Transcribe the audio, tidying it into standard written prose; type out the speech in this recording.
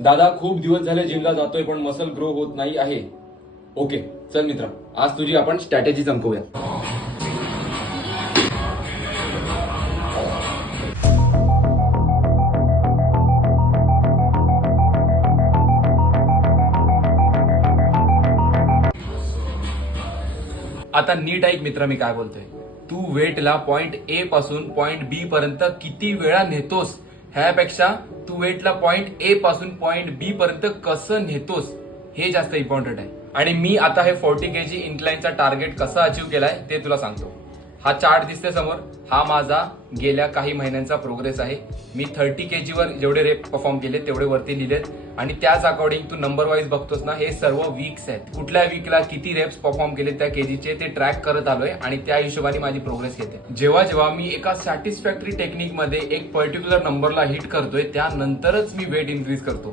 दादा खूप दिवस झाले जिमला जातोय पण मसल ग्रो होत नाही आहे. ओके चल मित्र, आज तुझी आपण स्ट्रॅटेजी चमकवूया. आता नीट ऐक मित्र, मी काय बोलतोय. तू वेटला पॉइंट ए पासून पॉइंट बी पर्यंत किती वेळा नेतोस ह्यापेक्षा तू वेटला पॉइंट ए पासून पॉइंट बी पर्यंत कसं नेतोस हे जास्त इम्पॉर्टंट आहे. आणि मी आता हे 40 kg इन्क्लाइनचा टार्गेट कसा अचीव्ह केलाय ते तुला सांगतो. हा चार्ट दिसते समोर, हा माझा गेल्या काही महिन्यांचा प्रोग्रेस आहे. मी 30 kg वर जेवढे रेप परफॉर्म केले तेवढे वरती लिहिलेत आणि त्याच अकॉर्डिंग तू नंबर वाईज बघतोस ना, हे सर्व वीक्स आहेत. कुठल्या वीकला किती रेप्स परफॉर्म केले त्या केजीचे ते ट्रॅक करत आलोय आणि त्या हिशोबाने माझी प्रोग्रेस घेते. जेव्हा जेव्हा मी एका सॅटिस्फॅक्टरी टेक्निक मध्ये एक पर्टिक्युलर नंबरला हिट करतोय त्यानंतरच मी वेट इन्क्रीज करतो.